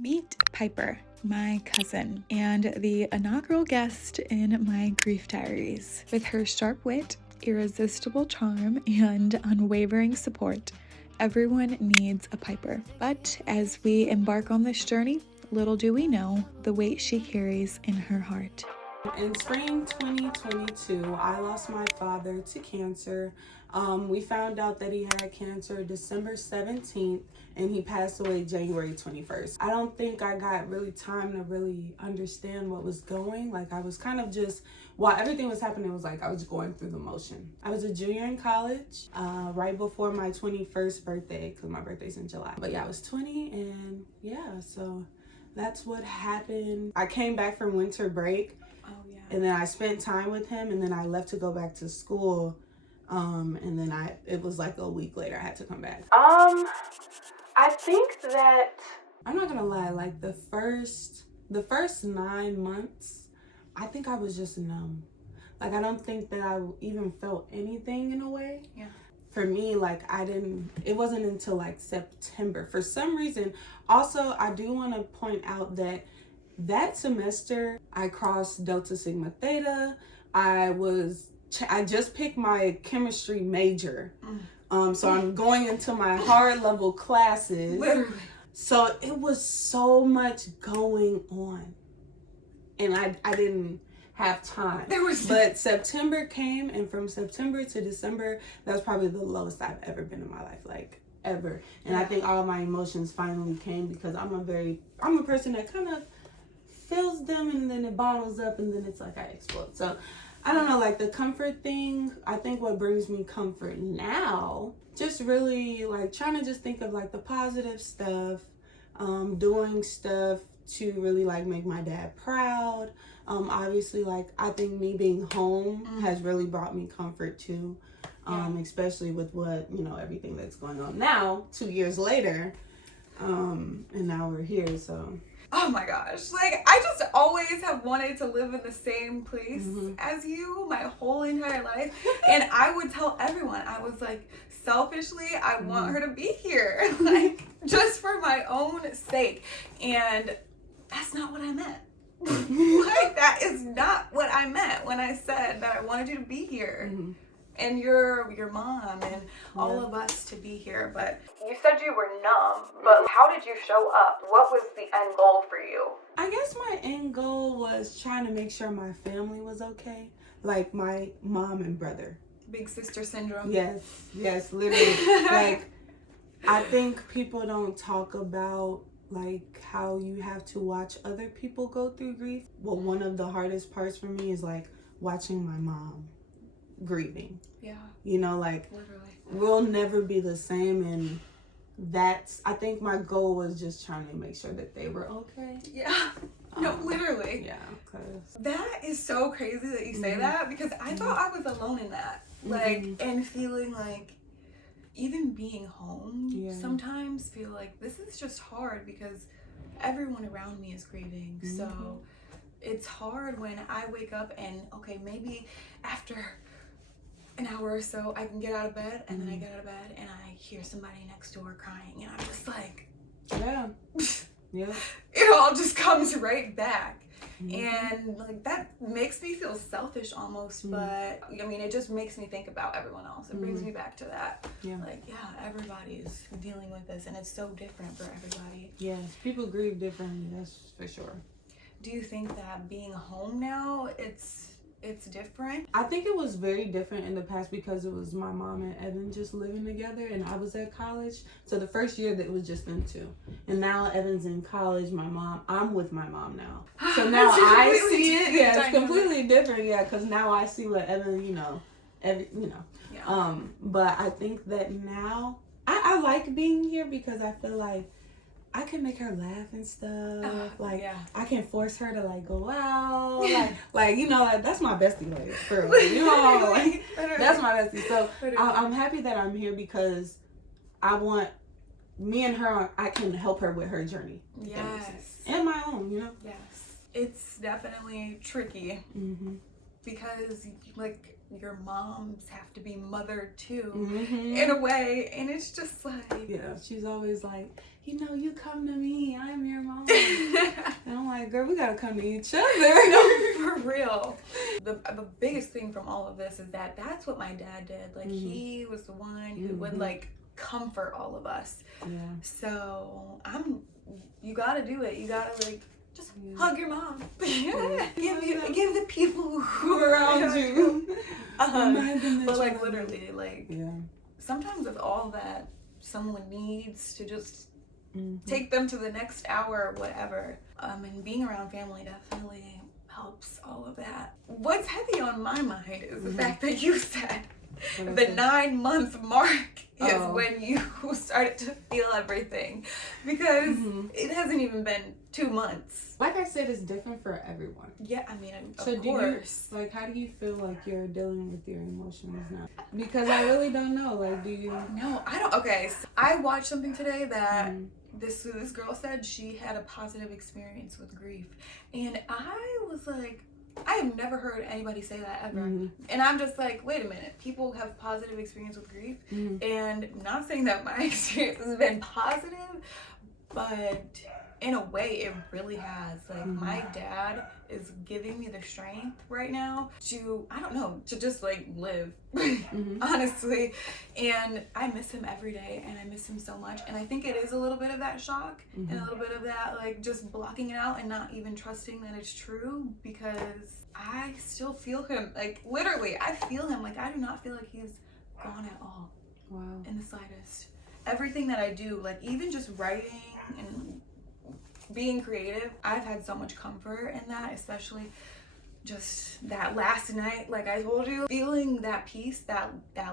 Meet Pyper, my cousin, and the inaugural guest in my grief diaries. With her sharp wit, irresistible charm, and unwavering support, everyone needs a Pyper. But as we embark on this journey, little do we know the weight she carries in her heart. In spring 2022, I lost my father to cancer. We found out that he had cancer December 17th, and he passed away January 21st. I don't think I got really time to really understand what was going. Like, I was kind of just, while everything was happening, it was like I was going through the motion. I was a junior in college, right before my 21st birthday, because my birthday's in July. But yeah, I was 20, and yeah, so that's what happened. I came back from winter break. Oh, yeah. And then I spent time with him, and then I left to go back to school. And then it was like a week later I had to come back. I think that, I'm not gonna lie, like the first 9 months, I think I was just numb. Like, I don't think that I even felt anything in a way. Yeah. For me, like, it wasn't until like September. For some reason, also, I do want to point out that semester, I crossed Delta Sigma Theta. I just picked my chemistry major. So I'm going into my hard level classes. Literally. So it was so much going on. And I didn't have time. But September came, and from September to December, that was probably the lowest I've ever been in my life, like ever. And I think all my emotions finally came because I'm a person that kind of feels them, and then it bottles up, and then it's like I explode. So I don't know, like the comfort thing, I think what brings me comfort now, just really like trying to just think of like the positive stuff, doing stuff to really like make my dad proud. Obviously, like I think me being home has really brought me comfort too, especially with what, everything that's going on now, 2 years later, and now we're here, so. Oh my gosh, like I just always have wanted to live in the same place as you my whole entire life. And I would tell everyone, I was like, selfishly, I want her to be here, like just for my own sake. And that's not what I meant. Like, that is not what I meant when I said that I wanted you to be here. And your mom and all of us to be here. But you said you were numb, but how did you show up? What was the end goal for you? I guess my end goal was trying to make sure my family was okay. Like my mom and brother. Big sister syndrome. Yes, literally. Like, I think people don't talk about like how you have to watch other people go through grief. Well, one of the hardest parts for me is like watching my mom grieving. Yeah. Like literally. We'll never be the same, and I think my goal was just trying to make sure that they were okay. Yeah. No, literally. Yeah. Cause that is so crazy that you say that, because I thought I was alone in that. Like, and feeling like even being home sometimes feel like this is just hard because everyone around me is grieving. So it's hard when I wake up and okay, maybe after an hour or so I can get out of bed, and then I get out of bed and I hear somebody next door crying, and I'm just like, it all just comes right back. And like that makes me feel selfish almost, but I mean, it just makes me think about everyone else. It brings me back to that. Like, everybody's dealing with this, and it's so different for everybody. Yes, people grieve differently, that's for sure. Do you think that being home now, it's different? I think it was very different in the past because it was my mom and Evan just living together, and I was at college. So the first year that it was just them two. And now Evan's in college, I'm with my mom now. So now I see it. Yeah, it's completely different. Yeah, because now I see what Evan, but I think that now I like being here because I feel like I can make her laugh and stuff. I can force her to like go out. Like that's my bestie, like for real. Like that's my bestie. So I'm happy that I'm here because I want me and her. I can help her with her journey. Yes, and my own. Yes, it's definitely tricky. because like your moms have to be mothered too in a way, and it's just like, yeah, she's always like, you know, you come to me, I'm your mom. And I'm like, girl, we gotta come to each other. No, for real. The biggest thing from all of this is that that's what my dad did. Like he was the one who would like comfort all of us. Yeah. So you gotta do it. You gotta like just hug your mom. Give the people who are around you a hug. But like literally, like sometimes it's all that someone needs to just take them to the next hour or whatever. And being around family definitely helps all of that. What's heavy on my mind is the fact that you said the 9-month mark is when you started to feel everything, because it hasn't even been 2 months. Like I said, it's different for everyone. Yeah, I mean, so of course. Like, how do you feel like you're dealing with your emotions now? Because I really don't know. Like, do you? No, I don't. Okay, so I watched something today that this girl said she had a positive experience with grief, and I was like, I have never heard anybody say that ever. And I'm just like, wait a minute, people have positive experience with grief. And not saying that my experience has been positive, but in a way it really has. Like my dad is giving me the strength right now to, I don't know, to just like live, honestly. And I miss him every day, and I miss him so much. And I think it is a little bit of that shock and a little bit of that like just blocking it out and not even trusting that it's true, because I still feel him. Like literally, I feel him. Like I do not feel like he's gone at all. Wow. In the slightest. Everything that I do, like even just writing and being creative, I've had so much comfort in that, especially just that last night, like I told you, feeling that peace that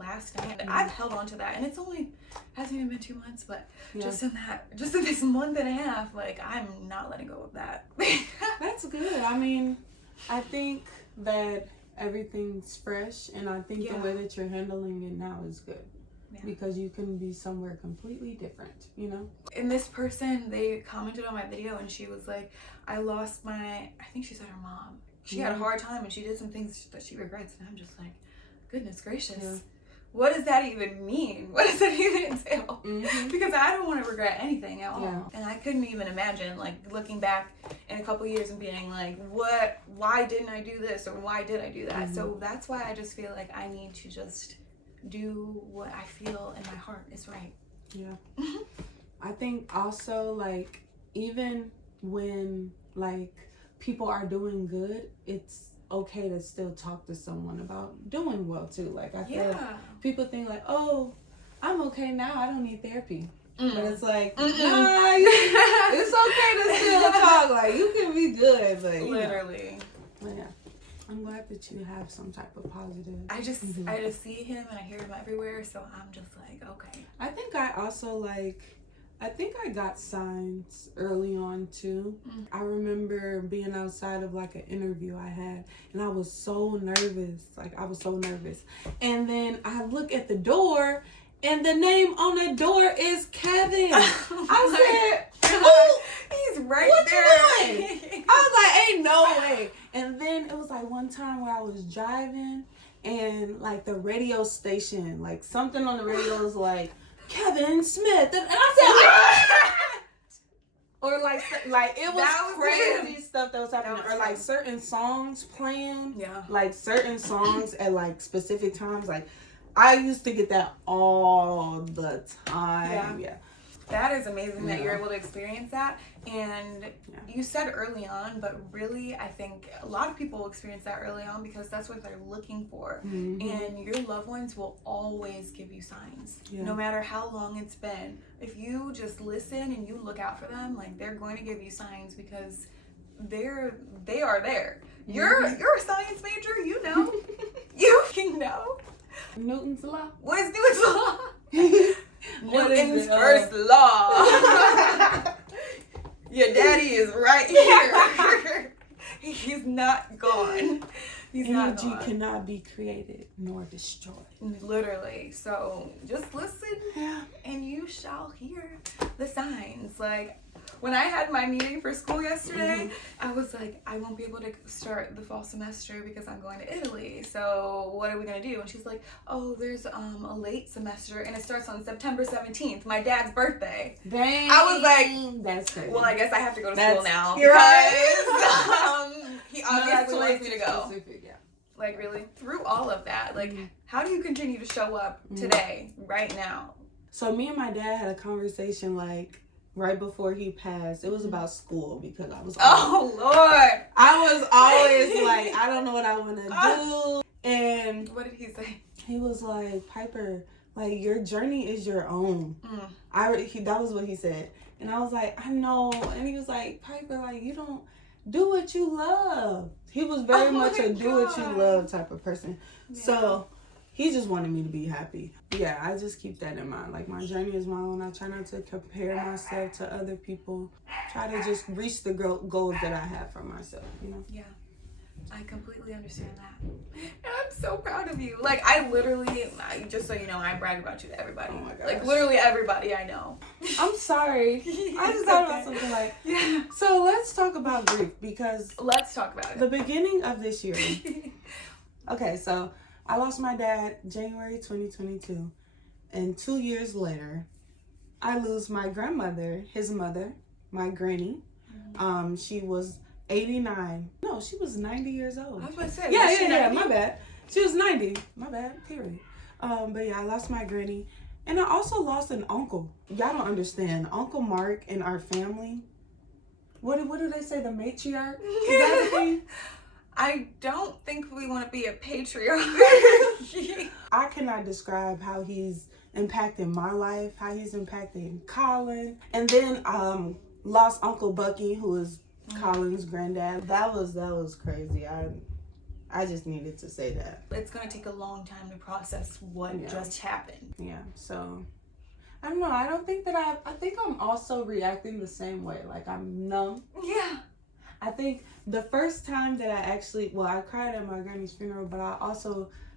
last night. I've held on to that, and it's only hasn't even been 2 months, but just in this month and a half, like I'm not letting go of that. That's good. I mean, I think that everything's fresh, and I think the way that you're handling it now is good. Yeah. Because you can be somewhere completely different, you know? And this person, they commented on my video, and she was like, I lost my, I think she said her mom. She had a hard time, and she did some things that she regrets, and I'm just like, goodness gracious. Yeah. What does that even mean? What does that even entail? Because I don't want to regret anything at all. Yeah. And I couldn't even imagine, like, looking back in a couple years and being like, why didn't I do this, or why did I do that? So that's why I just feel like I need to just do what I feel in my heart is right. Yeah. I think also, like, even when, like, people are doing good, it's okay to still talk to someone about doing well, too. Like, I feel like people think, like, oh, I'm okay now, I don't need therapy. But it's like, nah, it's okay to still talk. Like, you can be good. But, literally. But, yeah. I'm glad that you have some type of positive. I just see him and I hear him everywhere, so I'm just like, okay. I think I also I got signs early on too. I remember being outside of like an interview I had, and I was so nervous. And then I look at the door, and the name on the door is Kevin. I said, oh, he's right what there. What you doing? I was like, ain't no way. And then it was like one time where I was driving, and like the radio station, like something on the radio was like, Kevin Smith. And I said, or like it was crazy stuff that was happening. Or like certain songs playing. Yeah. Like certain songs at like specific times. Like I used to get that all the time. Yeah. That is amazing that you're able to experience that. And you said early on, but really I think a lot of people experience that early on because that's what they're looking for. And your loved ones will always give you signs, no matter how long it's been. If you just listen and you look out for them, like they're going to give you signs because they are there. You're a science major, you know. You can know. Newton's law. What is Newton's law? Newton's first law. Your daddy is right here. He's not gone. Energy cannot be created nor destroyed. Literally. So just listen and you shall hear the signs. Like when I had my meeting for school yesterday, I I was like, I won't be able to start the fall semester because I'm going to Italy. So what are we going to do? And she's like, oh, there's a late semester and it starts on September 17th, my dad's birthday. Dang. I was like, that's crazy. Well, I guess I have to go to school now. You're because right. He obviously no, wants me to go. Specific, yeah. Like, really? Through all of that, like, how do you continue to show up today, right now? So me and my dad had a conversation, like, right before he passed. It was about school because I was Lord. I was always like, I don't know what I want to do. And what did he say? He was like, Pyper, like, your journey is your own. That was what he said. And I was like, I know. And he was like, Pyper, like, you don't do what you love. He was very much a do what you love type of person. Yeah. So he just wanted me to be happy. Yeah, I just keep that in mind. Like, my journey is my own. I try not to compare myself to other people. Try to just reach the goals that I have for myself, you know? Yeah, I completely understand that. And I'm so proud of you. Like, I literally, just so you know, I brag about you to everybody. Oh my gosh. Like, literally everybody I know. I'm sorry. I just thought about something like, So let's talk about grief because... Let's talk about it. The beginning of this year. Okay, so... I lost my dad January 2022, and 2 years later, I lose my grandmother, his mother, my granny. She was 89. No, she was 90 years old. I was about to say, yeah, my bad. She was 90. My bad, period. But yeah, I lost my granny, and I also lost an uncle. Y'all don't understand. Uncle Mark and our family, what do they say, the matriarch? Is that the thing? I don't think we want to be a patriarch. I cannot describe how he's impacting my life, how he's impacting Colin. And then lost Uncle Bucky, who is Colin's granddad. That was crazy. I just needed to say that. It's going to take a long time to process what just happened. Yeah, so I don't know. I don't think that I think I'm also reacting the same way. Like, I'm numb. Yeah. I think the first time that I cried at my granny's funeral, but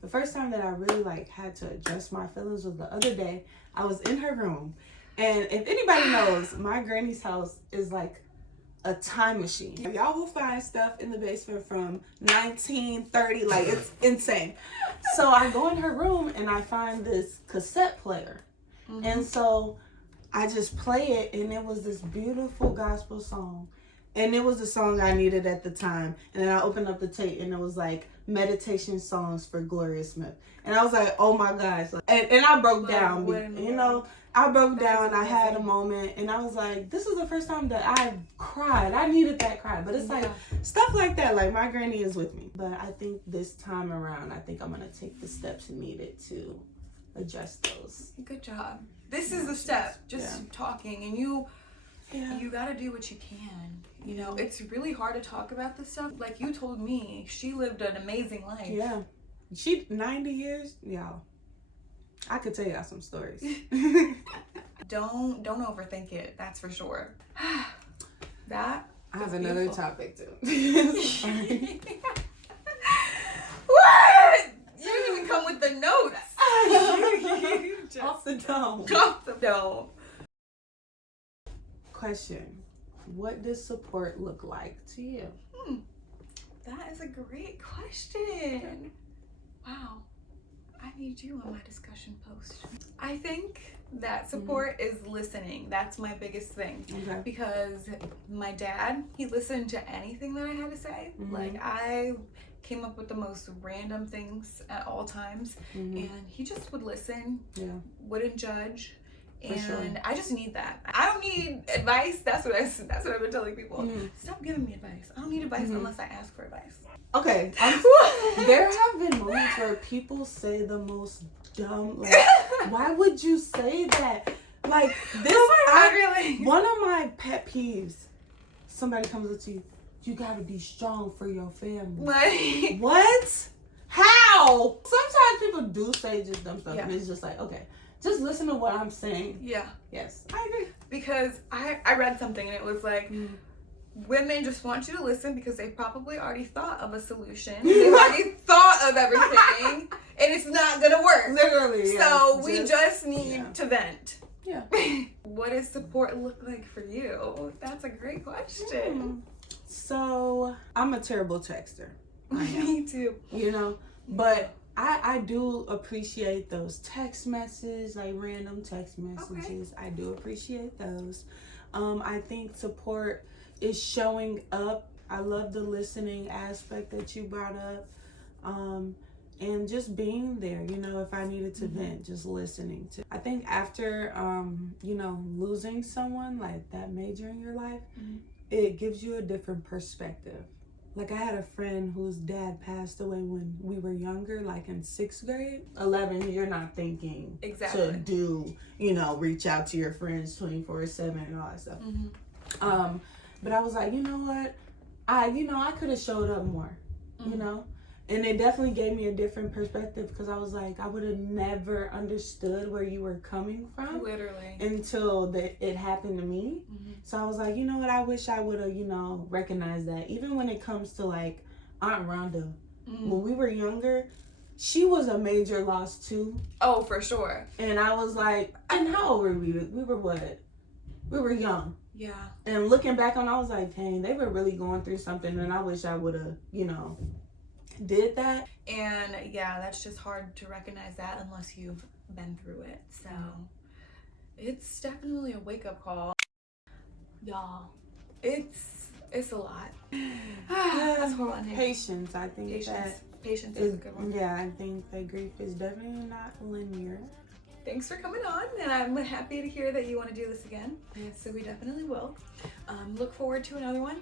the first time that I really like had to address my feelings was the other day. I was in her room, and if anybody knows, my granny's house is like a time machine. Y'all will find stuff in the basement from 1930, like, it's insane. So I go in her room and I find this cassette player, and so I just play it, and it was this beautiful gospel song. And it was the song I needed at the time. And then I opened up the tape and it was like meditation songs for Gloria Smith. And I was like, oh my gosh. And I broke down. I broke down. I had a moment and I was like, this is the first time that I cried. I needed that cry. But it's like stuff like that. Like, my granny is with me. But I think this time around, I think I'm going to take the steps needed to address those. Good job. This is the step. Just talking. And you gotta do what you can. You know, it's really hard to talk about this stuff. Like you told me, she lived an amazing life. Yeah. She 90 years, y'all. I could tell y'all some stories. Don't overthink it, that's for sure. That I have another beautiful topic too. What? You didn't even come with the notes. Off the dome. Off the dome. Question: what does support look like to you? That is a great question. Wow. I need you on my discussion post. I think that support is listening. That's my biggest thing. Okay. Because my dad, he listened to anything that I had to say. Like, I came up with the most random things at all times. And he just would listen, wouldn't judge. And I just need that. I don't need advice. That's what I've been telling people. Stop giving me advice. I don't need advice unless I ask for advice. Okay. There have been moments where people say the most dumb, like, why would you say that? Like, this, really? One of my pet peeves, somebody comes up to you, you gotta be strong for your family. Like, what? How? Sometimes people do say just dumb stuff, and it's just like, okay, just listen to what I'm saying. Yeah. Yes. I agree. Because I read something and it was like, women just want you to listen because they probably already thought of a solution. They've already thought of everything and it's not gonna work. Literally. So we just need to vent. Yeah. What does support look like for you? That's a great question. So I'm a terrible texter. Me too. You know, but I do appreciate those text messages, like random text messages. Okay. I do appreciate those. I think support is showing up. I love the listening aspect that you brought up. And just being there, you know, if I needed to vent, just listening to. I think after, you know, losing someone like that major in your life, it gives you a different perspective. Like, I had a friend whose dad passed away when we were younger, like in 6th grade. 11, you're not thinking to do, you know, reach out to your friends 24/7 and all that stuff. But I was like, you know what? I could have showed up more, you know? And it definitely gave me a different perspective, because I was like, I would have never understood where you were coming from. Literally. Until it happened to me. So I was like, you know what? I wish I would have, you know, recognized that. Even when it comes to like Aunt Rhonda, when we were younger, she was a major loss too. Oh, for sure. And I was like, and how old were we? We were what? We were young. Yeah. And looking back on, I was like, dang, they were really going through something, and I wish I would have, you know, did that. And yeah, that's just hard to recognize that unless you've been through it. So it's definitely a wake-up call, y'all. It's a lot. That's horrible. Patience, I think. Patience is a good one. Yeah, I think that grief is definitely not linear. Thanks for coming on, and I'm happy to hear that you want to do this again. Yes. So we definitely will. Look forward to another one,